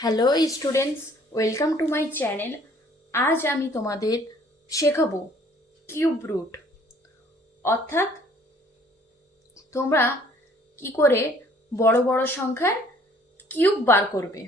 Hello students, welcome to my channel. আজ আমি তোমাদের শেখাবো কিউব রুট, অর্থাৎ তোমরা কি করে বড় বড় সংখ্যার কিউব বার করবে।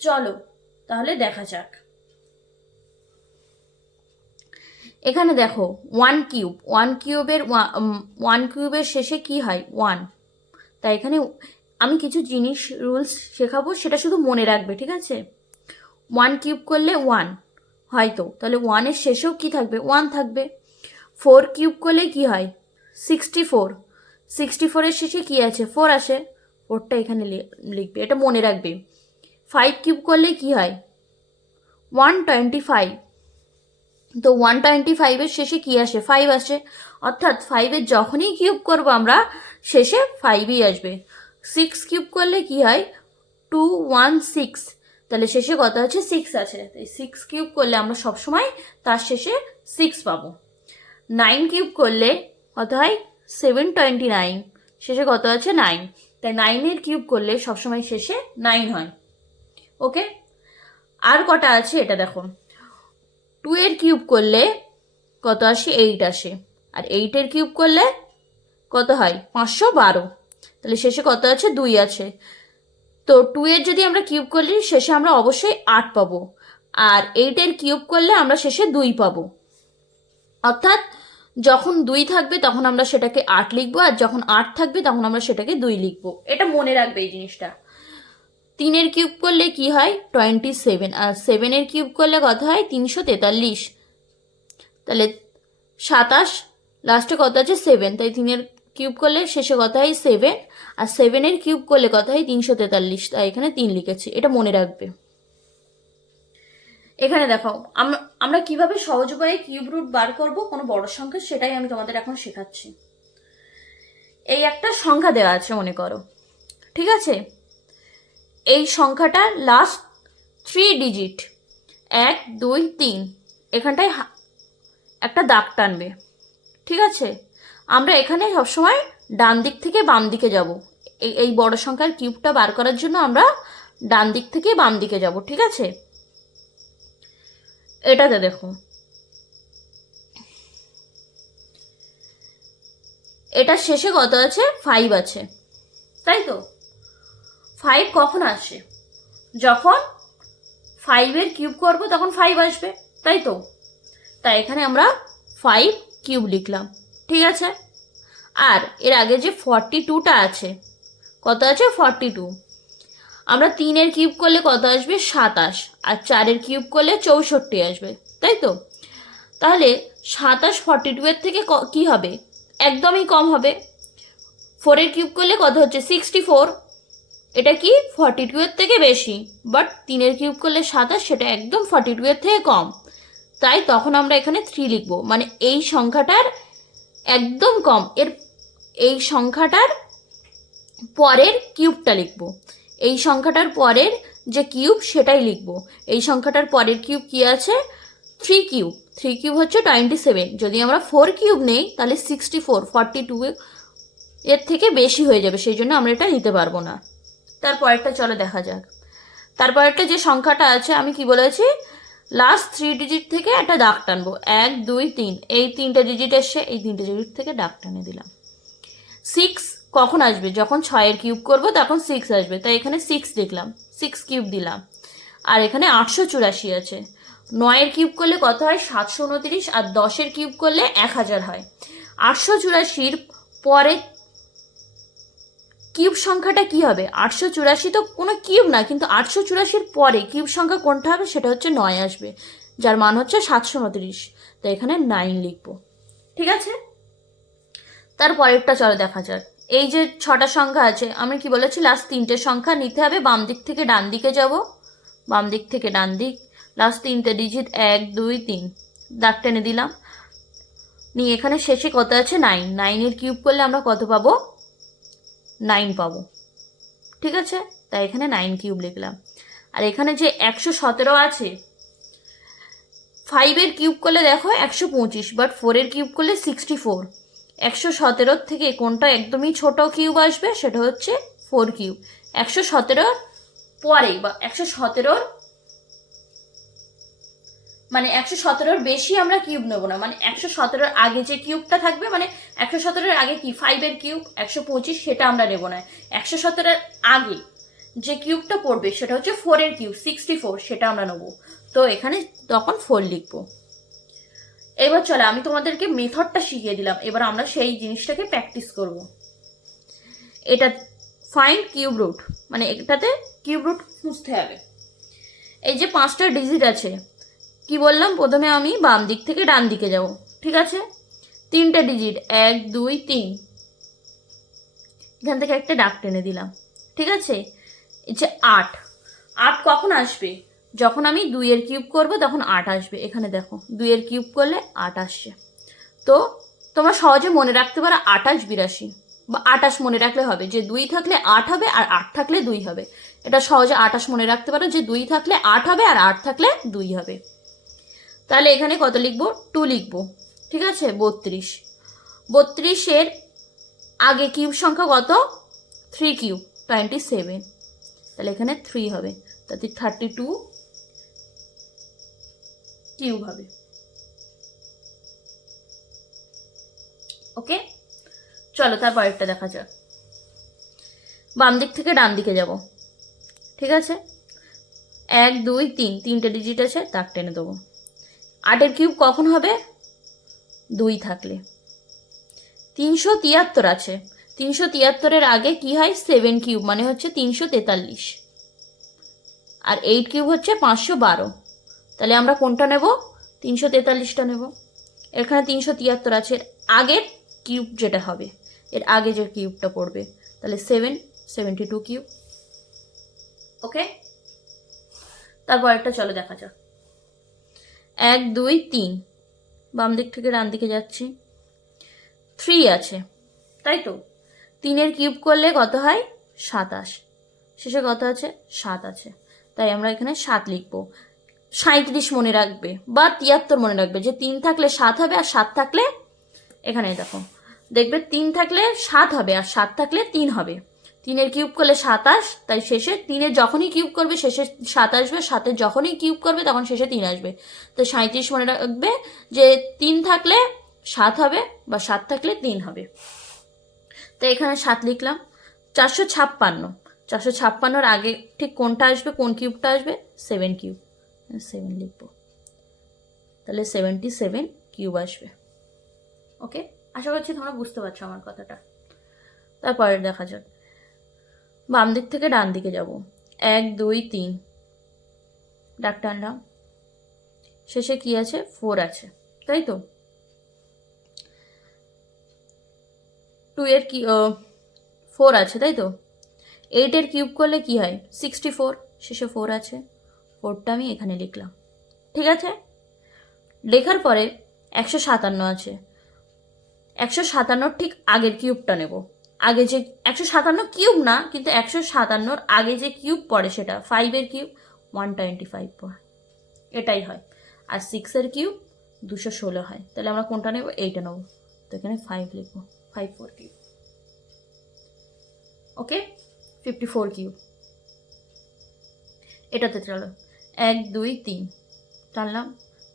চলো তাহলে দেখা যাক। এখানে দেখো ওয়ান কিউবের শেষে কি হয়? ওয়ান। তাই এখানে আমি কিছু জিনিস রুলস শেখাবো, সেটা শুধু মনে রাখবে, ঠিক আছে? ওয়ান কিউব করলে ওয়ান, হয়তো তাহলে ওয়ানের শেষেও কি থাকবে? ওয়ান থাকবে। ফোর কিউব করলে কি হয়? 64। 64-এর শেষে কি আছে? ফোর আসে, ফোরটা এখানে লিখবে, এটা মনে রাখবে। ফাইভ কিউব করলে কি হয়? 125। তো 125-এর শেষে কি আসে? ফাইভ আসে, অর্থাৎ ফাইভের যখনই কিউব করবো আমরা শেষে ফাইভই আসবে। সিক্স কিউব করলে কি হয়? 216, তাহলে শেষে কত আছে? সিক্স আছে। তাই সিক্স কিউব করলে আমরা সবসময় তার শেষে সিক্স পাবো। নাইন কিউব করলে কত হয়? 729, শেষে কত আছে? নাইন। তাই নাইনের কিউব করলে সবসময় শেষে নাইন হয়। ওকে, আর কটা আছে এটা দেখো। 2 এর কিউব করলে কত আসে? 8 আসে। আর 8-এর কিউব করলে কত হয়? 512, তাহলে শেষে কত আছে? 2 আছে। তো 2 এর যদি আমরা কিউব করলে শেষে আমরা অবশ্যই 8 পাবো, আর 8-এর কিউব করলে আমরা শেষে 2 পাবো। অর্থাৎ যখন 2 থাকবে তখন আমরা সেটাকে 8 লিখবো, আর যখন 8 থাকবে তখন আমরা সেটাকে 2 লিখবো। এটা মনে রাখবে এই জিনিসটা। 3-এর কিউব করলে কি হয়? 27, আর 7-এর কিউব করলে কত হয়? 343, তাহলে 27, লাস্টে কত আছে? 7, তাই 3-এর কিউব করলে শেষে কত হয়? 7, আর 7-এর কিউব করলে কত হয়? 343, তাই এখানে 3 লিখেছি, এটা মনে রাখবে। এখানে দেখো আমরা কিভাবে সহজ উপায়ে কিউব রুট বার করব কোনো বড় সংখ্যা, সেটাই আমি তোমাদের এখন শেখাচ্ছি। এই একটা সংখ্যা দেওয়া আছে মনে করো, ঠিক আছে? এই সংখ্যাটার লাস্ট 3 ডিজিট 1 2 3, এখানটায় একটা দাগ টানবে, ঠিক আছে? আমরা এখানে সবসময় ডান দিক থেকে বাম দিকে যাব। এই বড় সংখ্যার কিউবটা বার করার জন্য আমরা ডান দিক থেকে বাম দিকে যাব, ঠিক আছে? এটাতে দেখো, এটার শেষে কত আছে? 5 আছে, তাই তো? 5 কখন আসে? যখন 5-এর কিউব করব তখন 5 আসবে, তাই তো? তাই এখানে আমরা 5 কিউব লিখলাম, ঠিক আছে? আর এর আগে যে 42টা আছে, কত আছে? 42। আমরা 3-এর কিউব করলে কত আসবে? 27, আর 4-এর কিউব করলে 64 আসবে, তাই তো? তাহলে 27 42-এর থেকে কি হবে? একদমই কম হবে। 4-এর কিউব করলে কত হচ্ছে? 64, এটা কি 42-এর থেকে বেশি, বাট 3-এর কিউব করলে 27, সেটা একদম 42-এর থেকে কম। তাই তখন আমরা এখানে 3 লিখবো, মানে এই সংখ্যাটার একদম কম, এই সংখ্যাটার পরের কিউবটা লিখবো। এই সংখ্যাটার পরের যে কিউব সেটাই লিখবো। এই সংখ্যাটার পরের কিউব কি আছে? 3 কিউব। 3 কিউব হচ্ছে 27। যদি আমরা 4 কিউব নেই তাহলে 64, 42 এর থেকে বেশি হয়ে যাবে, সেই জন্য আমরা এটা নিতে পারবো না। তারপরেরটা চলো দেখা যাক। তারপরেরটা যে সংখ্যাটা আছে, আমি কি বলেছি? লাস্ট 3 ডিজিট থেকে একটা দাগ টানবো, 1 2 3, এই 3টে ডিজিট এসে এই 3টে ডিজিট থেকে দাগ টানে দিলাম। 6 কখন আসবে? যখন 6-এর কিউব করবো তখন 6 আসবে, তাই এখানে 6 লিখলাম, 6 কিউব দিলাম। আর এখানে 884 আছে। 9-এর কিউব করলে কত হয়? 729, আর 10-এর কিউব করলে 1000 হয়। 884-র পরে কিউব সংখ্যাটা কি হবে? 884 তো কোনো কিউব না, কিন্তু 884-র পরে কিউব সংখ্যা কোনটা হবে? সেটা হচ্ছে 9 আসবে, যার মান হচ্ছে 729, তাই এখানে 9 লিখবো, ঠিক আছে? তারপরেরটা চলো দেখা যাক। এই যে 6টা সংখ্যা আছে, আমি কি বলেছি? লাস্ট 3টে সংখ্যা নিতে হবে, বাম দিক থেকে ডান দিকে যাব, বাম দিক থেকে ডান দিক, লাস্ট 3টে ডিজিট 1 2 3, দাগ টেনে দিলাম। নিয়ে এখানে শেষে কত আছে? 9। 9-এর কিউব করলে আমরা কত পাবো? 9 পাবো, ঠিক আছে? তাই এখানে 9 কিউব লিখলাম। আর এখানে যে 117 আছে, 5-এর কিউব করলে দেখো 125, বাট 4-এর কিউব করলে 64। 117 থেকে কোনটা একদমই ছোট কিউব আসবে? সেটা হচ্ছে 4 কিউব। 117 পরে বা 117 মানে 117 বেশি আমরা কিউব নেবো না, মানে 117 আগে যে কিউবটা থাকবে, মানে 117 আগে কি 5 কিউব 125 সেটা আমরা নেবো না। 117 আগে যে কিউবটা পড়বে সেটা হচ্ছে 4 কিউব 64, সেটা আমরা নেবো। তো এখানে তখন 4 লিখবো। এবার চলো আমি তোমাদেরকে মেথডটা শিখিয়ে দিলাম, এবার আমরা সেই জিনিসটাকে প্র্যাকটিস করব। এটা ফাইন্ড কিউব রুট, মানে এটাতে কিউব রুট খুঁজতে হবে। এই যে 5টা ডিজিট আছে, কি বললাম, প্রথমে আমি বাম দিক থেকে ডান দিকে যাব, ঠিক আছে। 3টে ডিজিট 1 2 3, এখান থেকে একটা দাগ টেনে দিলাম, ঠিক আছে। এই যে 8 কখন আসবে, যখন আমি 2 কিউব করব তখন 8 আসবে। এখানে দেখো 2 কিউব করলে 8 আসছে। তো তোমরা সহজে মনে রাখতে পারো 28 82 বা 28 মনে রাখলে হবে, যে 2 থাকলে 8 হবে আর 8 থাকলে 2 হবে। এটা সহজে 28 মনে রাখতে পারো, যে 2 থাকলে 8 হবে আর 8 থাকলে 2 হবে। তাহলে এখানে কত লিখবো, 2 লিখবো, ঠিক আছে। 32 আগে কিউব সংখ্যা কত, 3 কিউব 27, তাহলে এখানে 3 হবে, তাতে 32 কিউব হবে। ওকে, চলো তারপরেরটা দেখা যাক। বাম দিক থেকে ডান দিকে যাব, ঠিক আছে। 1 2 3, 3টে ডিজিট আছে, দাগ টেনে দেবো। 8 কিউব কখন হবে, 2 থাকলে। 373 আছে, 373 আগে কি হয় 7 কিউব, মানে হচ্ছে 343, আর 8 কিউব হচ্ছে 512। তাহলে আমরা কোনটা নেব, 343টা নেব। এখানে 373 আছে, এর আগের কিউব যেটা হবে, এর আগে যে কিউবটা পড়বে, তাহলে 72 কিউব। ওকে, তারপর একটা চলো দেখা যাক। 1 2 3, বাম দিক থেকে ডান দিকে যাচ্ছি। 3 আছে, তাই তো। 3 কিউব করলে কত হয় 27, শেষে কত আছে 7 আছে, তাই আমরা এখানে 7 লিখবো। 37 মনে রাখবে বা 73 মনে রাখবে, যে 3 থাকলে 7 হবে আর 7 থাকলে, এখানে দেখো দেখবে 3 থাকলে 7 হবে আর 7 থাকলে 3 হবে। 3 কিউব করলে 27, তাই শেষে 3 যখনই কিউব করবে শেষে 7 আসবে, 7 যখনই কিউব করবে তখন শেষে 3 আসবে। তো 37 মনে রাখবে, যে 3 থাকলে 7 হবে বা 7 থাকলে 3 হবে। তো এখানে 7 লিখলাম। 456 আগে ঠিক কোনটা আসবে, কোন কিউবটা আসবে, 7 কিউব, 7 লিখবো, তাহলে 77 কিউব আসবে। ওকে, আশা করছি তোমরা বুঝতে পারছো আমার কথাটা। তারপরে দেখা যাক, বাম দিক থেকে ডান দিকে যাব। 1 2 3, দাগ টানলাম, শেষে কি আছে 4 আছে, তাই তো। 2 কি 4 আছে, তাই তো। 8 কিউব করলে কি হয় 64, শেষে 4 আছে, 4টা আমি এখানে লিখলাম, ঠিক আছে। লেখার পরে 157 আছে, 157 ঠিক আগের কিউবটা নেব। আগে যে 157 কিউব না, কিন্তু 157 আগে যে কিউব পড়ে সেটা 5 কিউব 125 পড়ে, এটাই হয়। আর 6 কিউব 216 হয়, তাহলে আমরা কোনটা নেব, এইটা নেব। তো এখানে 5 লিখবো, 54 কিউব। ওকে, 54 কিউব। এটাতে চলো 1 2 3 টানলাম।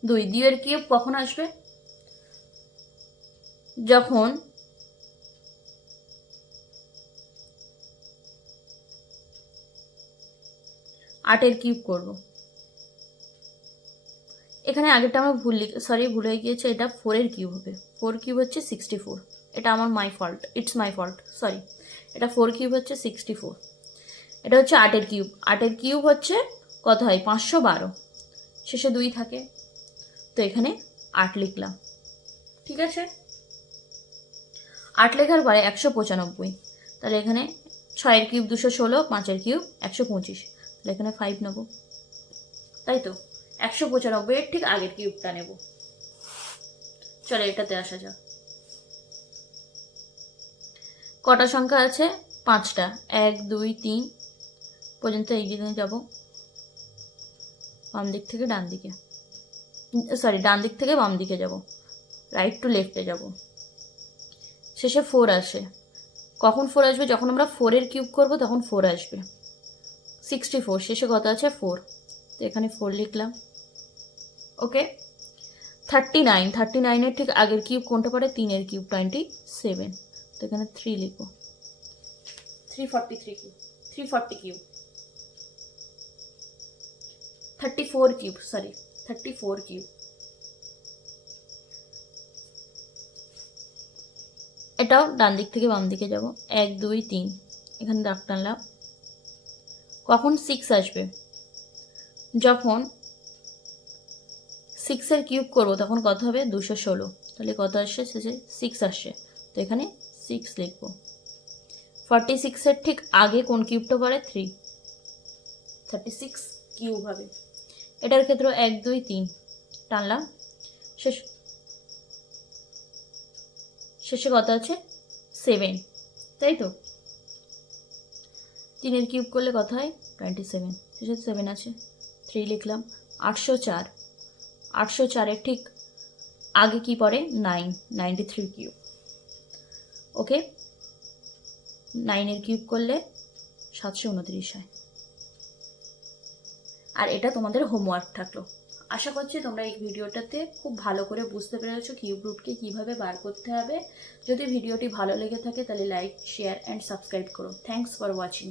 2 কিউব কখন আসবে, যখন 8 কিউব করব। এখানে আগেরটা আমরা ভুল হয়ে গিয়েছে, এটা 4 কিউব হবে। 4 কিউব হচ্ছে 64, এটা আমার ইটস মাই ফল্ট, সরি। এটা 4 কিউব হচ্ছে 64, এটা হচ্ছে 8 কিউব। 8 কিউব হচ্ছে কত হয় 512, শেষে 2 থাকে, তো এখানে 8 লিখলাম, ঠিক আছে। 8 লেখার পরে 195, তাহলে এখানে 6 কিউব 216, 5 কিউব 125, তাহলে এখানে 5 নেব, তাই তো। 195 ঠিক আগের কিউবটা নেব। চলো এটাতে আসা যাক। কটা সংখ্যা আছে, 5টা। 1 2 3 পর্যন্ত এগিয়ে নিয়ে যাব, বাম দিক থেকে ডান দিকে, সরি ডান দিক থেকে বাম দিকে যাব, রাইট টু লেফটে যাব। শেষে 4 আসে, কখন 4 আসবে, যখন আমরা 4 কিউব করব তখন 4 আসবে। 64, শেষে কত আছে 4, তো এখানে 4 লিখলাম। ওকে, 39 ঠিক আগের কিউব কোনটা পড়ে, 3 কিউব 27, তো এখানে 3 লিখবো। 340 cube, 340 cube, 34 cube, sorry 34 cube. এটাও ডান দিক থেকে বাম দিকে যাব, 1 2 3, এখানে দাগ টানলাম। কখন 6 আসবে, যখন 6 কিউব করবো তখন কত হবে 216, তাহলে কত আসছে শেষে 6 আসছে, তো এখানে 6 লিখবো। 46 ঠিক আগে কোন কিউবটা পড়ে 3, 36 কিউব হবে। এটার ক্ষেত্রে 1 2 3 টানলাম, শেষে কত আছে 7, তাই তো। 3 কিউব করলে কত হয় 27, শেষে 7 আছে, 3 লিখলাম। 804 ঠিক আগে কি পড়ে 9, 93 কিউব। ওকে, 9 কিউব করলে 729 হয়। আর এটা তোমাদের হোমওয়ার্ক থাকলো। আশা করছি তোমরা এই ভিডিওটাতে খুব ভালো করে বুঝতে পেরেছো কিউব রুটকে কীভাবে বার করতে হবে। যদি ভিডিওটি ভালো লেগে থাকে তাহলে লাইক, শেয়ার অ্যান্ড সাবস্ক্রাইব করো। Thanks for watching.